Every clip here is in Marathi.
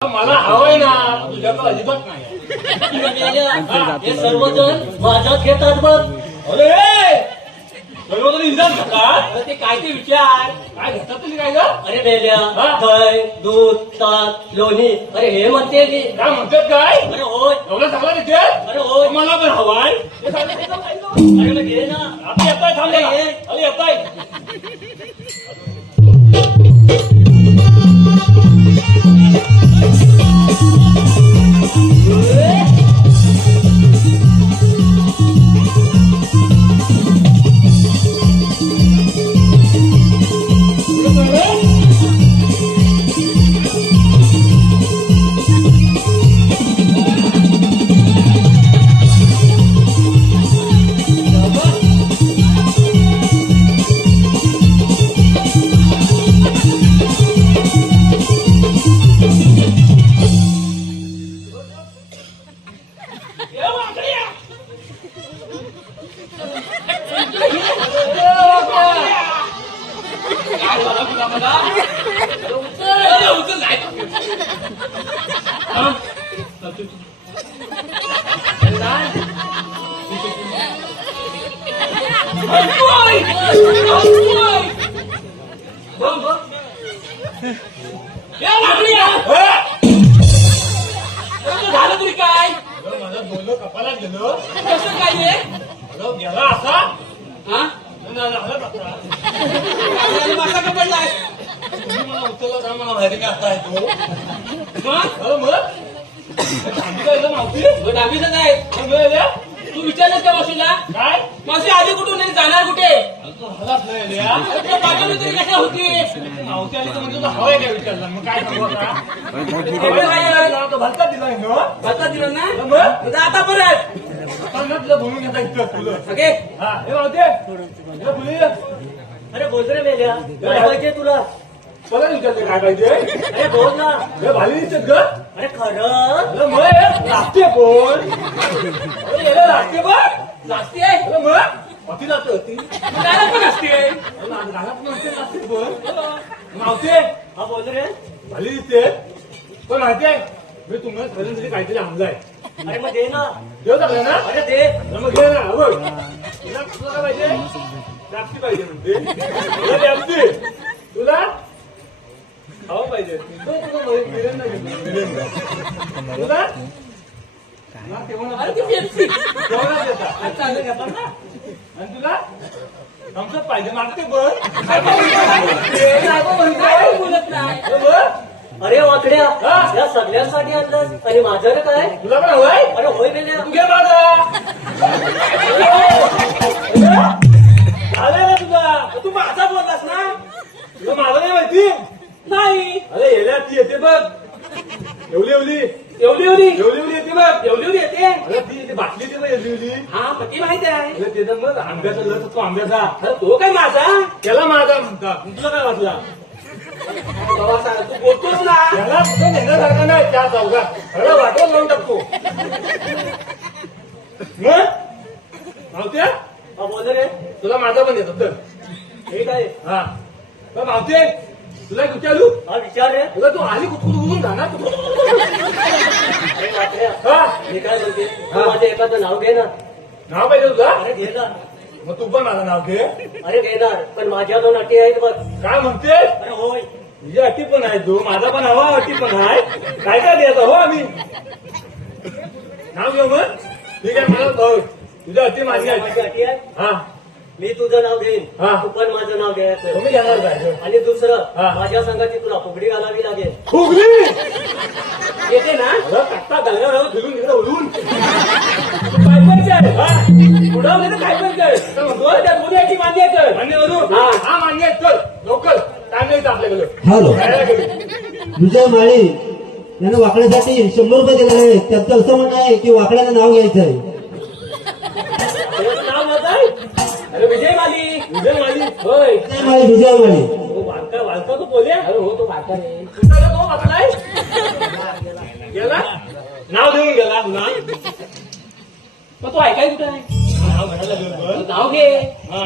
मला हवंय ना तुझ्याकडे अजिबात नाही हे सर्वजण माझ्यात घेतात बघ. अरे सर्वजण इंजात घेतात ते काय ते विचार काय घेतात तुम्ही काय ग अरे बेल्या दही दूध ताक लोणी अरे हे म्हणते की काय म्हणतात काय अरे होय एवढं सांगा तिथे अरे होय मला पण हवाय अरे मग घे ना आता येताय थांबले अरे येताय झालं तुरी काय माझं बोललो कपाला गेलो कसं काय आहे गेला असा हा झालं कपडा मासा का पडलाय तुम्ही मला उचलला का मला माहिती का आता आहे तो मग मावती डावीचं काय तू विचारलंस का मावशीला काय मावशी आधी कुठून आणि जाणार कुठे हलाच नाही पाठवली तरी कशा होती मावती आली तर म्हणजे हवाय काय विचारला मग काय सांगू आता भलता दिला भत्ता दिलं ना मग आता परत आता ना तुला बोलून घेता इतकं तुला सगळे हा हे मावते अरे बोल रे मेल्या काय पाहिजे तुला मला विचारते काय पाहिजे अरे बोल ना हे भाली दिसत ग अरे खरं मग लागते बोल याला लागते बघ लागते आहे अरे मग अति लागते होती गाणं पण असते घरात नसते लागते बोल मावते हा बोल रे भाली दिसते पण माहिती आहे मी तुम्हाला खरं काहीतरी आणलाय अरे मग दे ना देऊ टाकलं ना अरे दे मग घे ना बघ तुला तुला काय पाहिजे जास्ती पाहिजे म्हणते तुला जास्ती तुला खाऊ पाहिजे तुला अरे ती पेप्सी जेवणात देतात चांगलं घेतात ना आणि तुला थम्सअप पाहिजे मागते बघ काय बोलत नाही अरे वाकड्या या सगळ्यांसाठी आणलं आणि माझं रे काय तुला पण हवाय अरे होय गेल्या तू घे माझा झालं ना तुला तू माझा बोललास ना तुला माझं नाही माहिती नाही अरे येल्या ती येते बघ एवढी एवढी एवढी एवढी एवढी एवढी येते बघ एवढी एवढी येते अरे ती बाटली येते बघ एवढी एवढी हा मग ती माहिती आहे अरे त्याचा मग आंब्याचा लस तो आंब्याचा अरे तो काय माझा त्याला माझा म्हणतात तुला काय वाटला बाबा सांग तू बोलतोस ना त्याला कुठे नेण्यासारखा नाही त्या चौघात खरं वाटवून लावून टाकतो मग मावत्या हा बोल रे तुला माझा पण येतो तर ठीक आहे हा तर मावते तुला एक विचारू हा विचार रे तुला तू आली कुठून जाणार अरे वाकड्या हा मी काय बोलते तू माझं एखादं नाव घे ना नाव पाहिजे तुला अरे घे ना मग तू पण माझं नाव घे अरे घेणार पण माझ्या दोन अटी आहेत बघ काय म्हणते अरे होय तुझी अटी पण आहे तू माझा पण हवा अटी पण आहे काय काय द्यायचं हो आम्ही नाव घेऊ मग ठीक आहे मला भाऊ तुझ्या अटी माझी माझी आहे अटी आहे हा मी तुझं नाव घेईन हा. तू पण माझं नाव घ्यायचं तुम्ही घेणार काय आणि दुसरं हा. माझ्या संघाची तुला फुगडी घालावी लागेल फुगली येते ना अरे कट्टा गलगाव फिरून तिकडे उडून काय पाहिजे उडवले तर काय पाहिजे म्हणतो त्या मुलाची मान्य कर मान्य करू हा. हा मान्य आहे. चल लोकल काय नाही आपल्याकडे हॅलो जायला गेलो. विजय माळी यांना वाकड्यासाठी 100 रुपये दिलेले आहेत त्यांचं असं म्हणणं आहे की वाकड्याला नाव घ्यायचं आहे त्याचं नाव माझं आहे अरे विजय माली उद्या माझी होय विजय माळी विजय माळी तो वालका तो बोले अरे हो तो वालका रे तुला तो वाचलाय गेला नाव देऊन गेला तुला मग तो ऐकाय कुठे आहे नाव म्हणायला गेलो नाव घे हा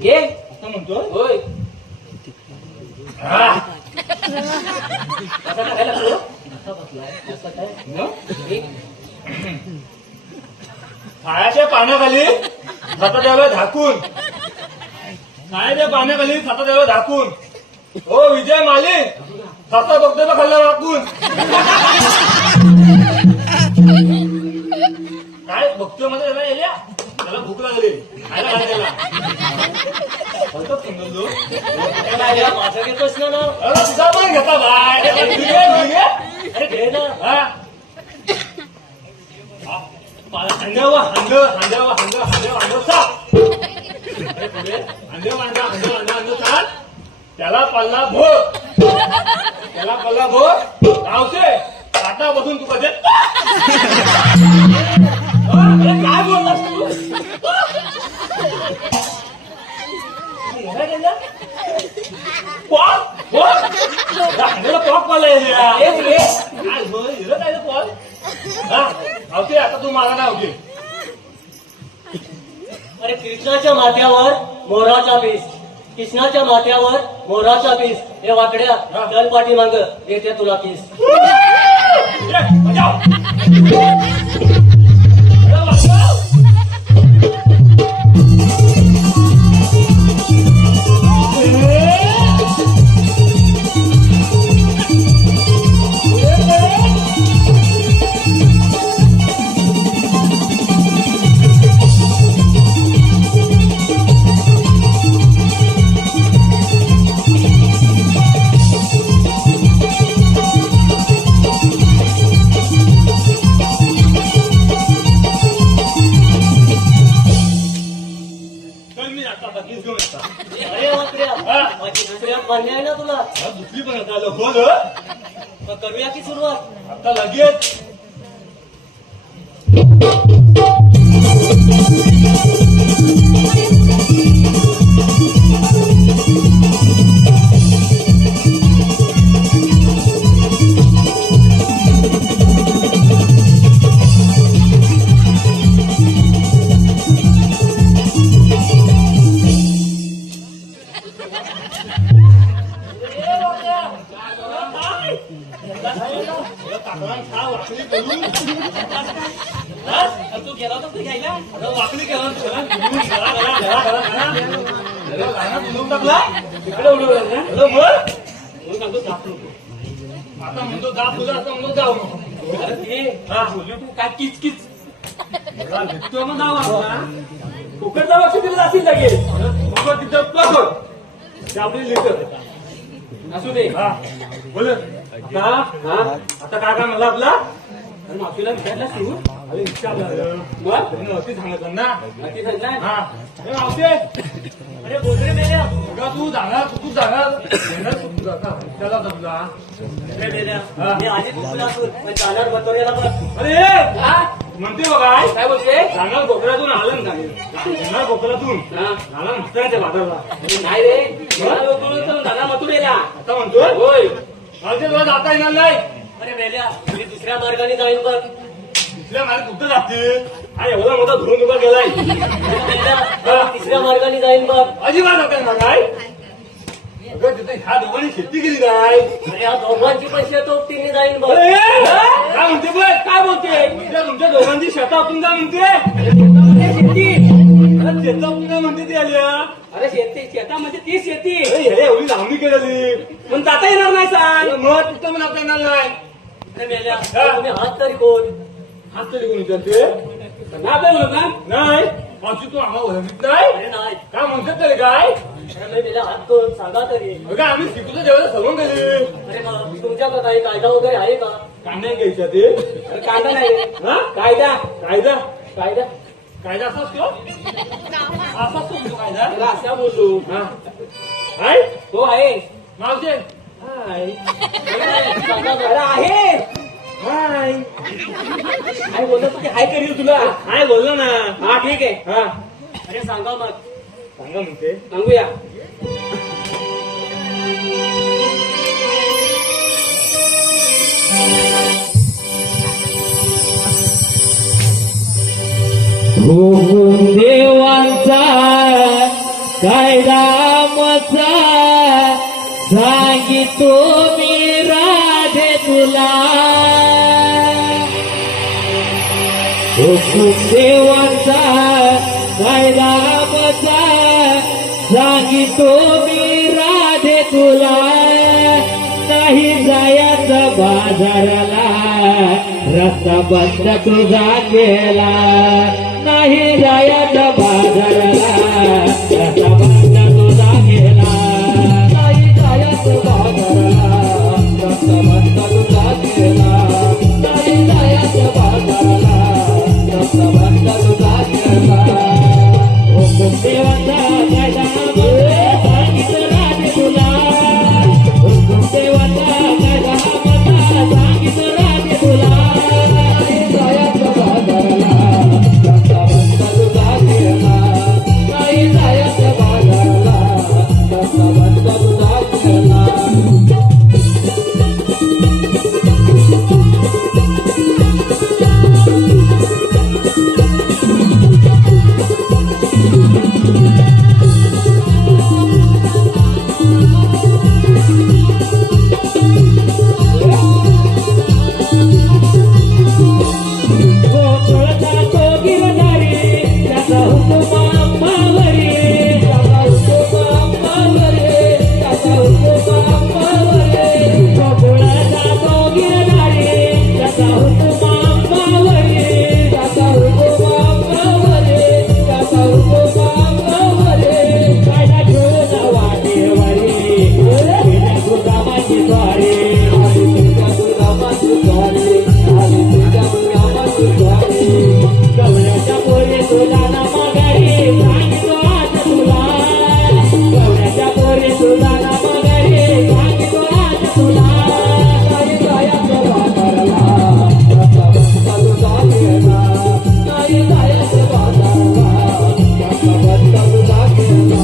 घे असं म्हणतो होय हा असं टाकायला लागलो असा बसलाय असं काय छायाच्या पाण्याखाली खाता द्यावं झाकून, छायाच्या पाण्याखाली खाता द्यावं झाकून. हो विजय मालिक, खाता बघतो ना खाल्ला वाकून. काय बघतोय मध्ये त्याला येल्या, त्याला भूक लागली खायला घाल त्याला. भलतंच समजलो. माझं घेतोस ना अरे तुझा पण घेता बाय. अरे घे ना. हा अंड्यावर साप. अंड साप. त्याला पल्ला भोर, गावचे काटा बसून तू कधी काय बोललास तू? अंड्याला पॉक पाहिलं काय पॉल. हा आवते आता तू मला ना होते. अरे कृष्णाच्या माथ्यावर मोराचा पीस, कृष्णाच्या माथ्यावर मोराचा पीस. हे वाकड्या चल पाठी माग देते तुला पीस. अरे वाकड्या माझी दुसऱ्या मान्य आहे ना तुला. दुसरी पण आता बोल मग करूया की सुरुवात. आता लगेच. तू गेला होता घ्यायला. वाकडी केला टाकला तिकडे उडवलं. आता म्हणतो जा तुला, आता म्हणतो जाऊ नको. काय किचकिच फुकटचा लक्ष दिलं असेल लागेल. फुकट तिथं प्लॉट ते आपली लिटर असू दे. हा बोल. आता काय काय म्हणला आपला माफीला विचारला तू. अरे विचारलं नव्हती सांगितलं ना. हा मावशे अरे बोलरे मेल्या. तू जाणार तू जाणार त्याला जमला. मी आधी तुला जाणार बतोऱ्याला पण. अरे म्हणते बघा काय बोलते. जाणार कोकणातून आलं ना. जाणार कोकणातून झाला मस्त्याच्या बाजारला. नाही रे जाणार मथुरेला. आता म्हणतोय होय माझे तुला जाता येणार नाही. अरे मेल्या मी दुसऱ्या मार्गाने जाईन बघ. दुसऱ्या मार्ग कुठं जातील. हा एवढा मोठा धुरून उभा गेलाय. तिसऱ्या मार्गाने जाईन बघ. अजिबात जाता येणार काय. अगं तिथे ह्या दोघांनी शेती केली काय. अरे या दोघांची पण शेतोक्तीने जाईन बघ. काय म्हणते बघ काय बोलते. तुमच्या दोघांची शेता आपण काय म्हणते. शेती शेता आपण काय म्हणते ती आल्या. अरे शेती शेतामध्ये ती शेती एवढी लांबी केलेली पण जाता येणार नाही सांग. मग तिथं पण जाता येणार नाही. अरे मेल्या तुम्ही हात तरी कोण. हात तरी कोण विचारते. नाही बोलत ना. नाही मावशी तू आम्हाला ओळखत नाही. अरे नाही. काय म्हणतात तरी काय. अरे मेल्या हात कोण सांगा तरी. अगं आम्ही शिकतो जेव्हा सवंग केली. अरे मग तुमच्याकडे काही कायदा वगैरे आहे का. कांदा घ्यायचा ते. अरे कायदा नाही रे. हा कायदा कायदा कायदा कायदा असाच किंवा असाच तो कायदा. त्याला असा बोलू. हा हाय हो आहे. मावशे हाय. अरे आहे. हाय हाय बोलत तू की हाय करील तुला. हाय बोललो ना. हा ठीक आहे. हा अरे सांगा मग. सांगा म्हणते. सांगूया. देवांचा कायदा मचा सांगितो मी राधे तुला. देवाचा कायदा बचा सांगितो मी राधे तुला नाही जायचं बाजाराला रस्ता बंद तुझा केला नाही जायचं बाजाराला रस्ता बंद तुझा केला नाही जायचं बाजाराला रस्ता बंद तुझा केला नाही जायचं बाजाराला रस्ता बंद तुझा केला हुकूम देवाचा कायदा बचा सांगितलं राधे तुला हुकूम देवाचा कायदा बचा सांगितलं राधे तुला नाही जायचं बाजाराला रस्ता बंद तुझा केला नाही जायचं बाजाराला रस्ता बंद तुझा केला गवळ्याच्या पोरी तुला ना माघारी सांगितो आज तुला गवळ्याच्या पोरी तुला ना माघारी सांगितो आज तुला नाही जायचं बाजाराला रस्ता बंद तुझा केला नाही जायचं बाजाराला रस्ता बंद तुझा केला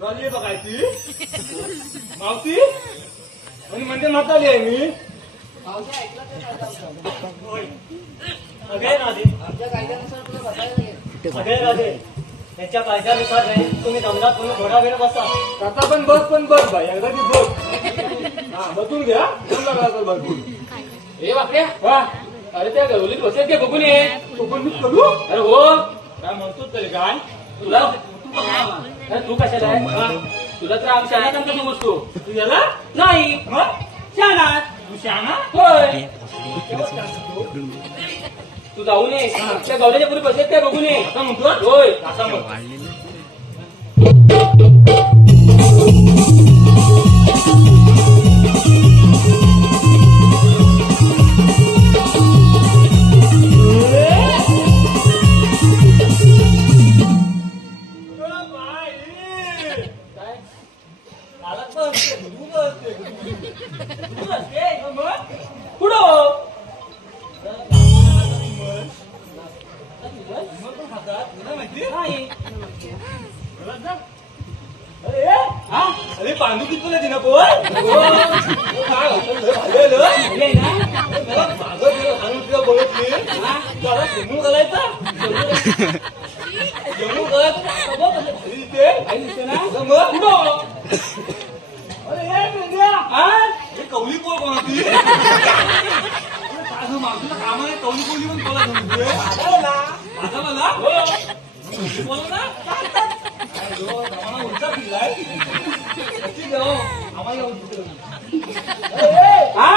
झाली बघायची मावती आणि म्हणजे म्हातारी आहे मी अगं राधे अगं राधे त्यांच्या कायद्यानुसार नाही तुम्ही दमदात म्हणून थोडा वेळ बसा आता पण बस बाई एकदा ती बस हा बसून घ्या जमला तर भरपूर हे बापरे हा अरे त्या गवलीत बसेल ते बघून ये तो पण मीच करू अरे हो काय म्हणतो तरी काय तुला अरे तू कशाला आहे हा? तुला तर आम्ही शाळेत आमच्या तू बसतो तू याला नाही मग शाळा तू शहाणा होय तू जाऊन ये त्या गवल्याच्या पुढे बसेल ते बघून ये आता म्हणतो होय आता मग काय? आलात बस, तू बस. नाही अरे हा अरे पांडू किती तुला दिना बोल काय होतं लय झालेलं ये ना मला मागं दिलं सांगून तुला बोलतली जरा जमून घालायचा जमून घालायचं बघ कसं भारी दिसते काय दिसते ना मग उडो. अरे ये मेंढ्या हा हे कवली पोळ कोणाची काय मागचं कामाने कवली पोळी पण कोणा समजते माझा मला बोल ना आम्हाला उलटा फिरलाय कशी जाऊ आम्हाला उलट हा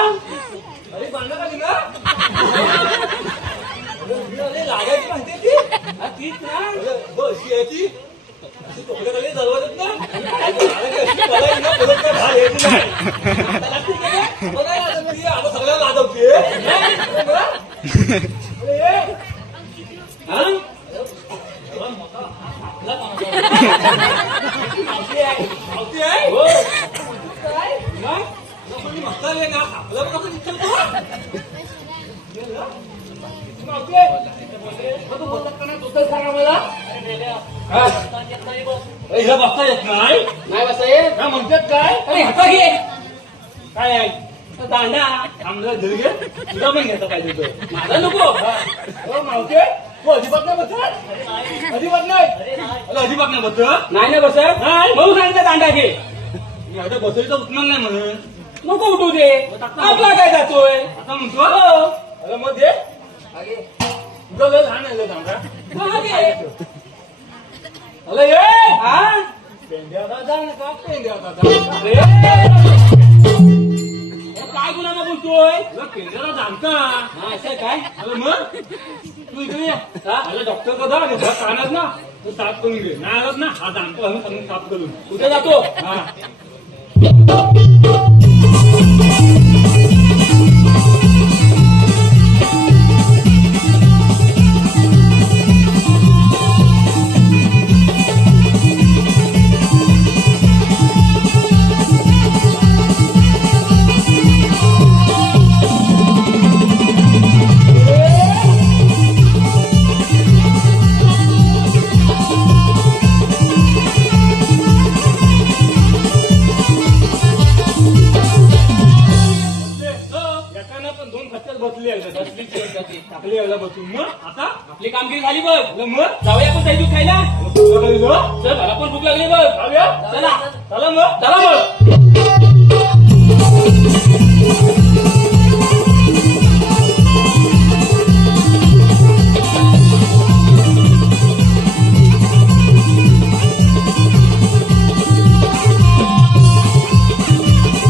अरे बांधा खाली ना अरे लागायची माहिती आहे ती हा, तीच ना अशी यायची अशी तोकड्याखाली जळवत ना बघायची ना परत काय भार यायची नाही बघायला ती आता सगळ्याला लाजवते अरे हा मावशी आहे हो काय मग कोणी म्हणता येईल ना आपलं कसं दिसतं तू मावशी तू बोलतात का नाही तू सांगा मला हिला बसता येत नाही नाही बसा ये काय म्हणतात काय अरे ह्याचा घे काय आहे तो दांडा आमला घे तुला पण घेता पाहिजे तो माझा नको हो मावशी तू अजिबात नाही बसत अजिबात नाही अरे अजिबात नाही बसत नाही ना बसत नाही. म्हणून सांगितलं दांडा घे मी आता बसायचं उठणार नाही म्हणून नको उठू दे आपला काय जातोय आता म्हणतो अरे मग दे तुझं लय लहान आहे लय चांगला हा, घे. अरे ये हा पेंड्याचा जा नका पेंड्याचा जा अरे काय गुन्हा बोलतोय पेंड्याला जाणता हा असं काय अरे मग तू इकडे ये अरे डॉक्टर का जा कानात ना तू साफ करून घे नाही आलात ना हा जाणतो आम्ही सांगून साफ करून कुठे जातो हा एकानं पण दोन खच्चर बसली आहे टाकली यायला बसून मग आता आपली कामगिरी झाली बघ मग जाऊया आपण काही दूध खायला तुला काय दिलं? चल मला पण भूक लागली बघ जाऊया चला चला मग चला मग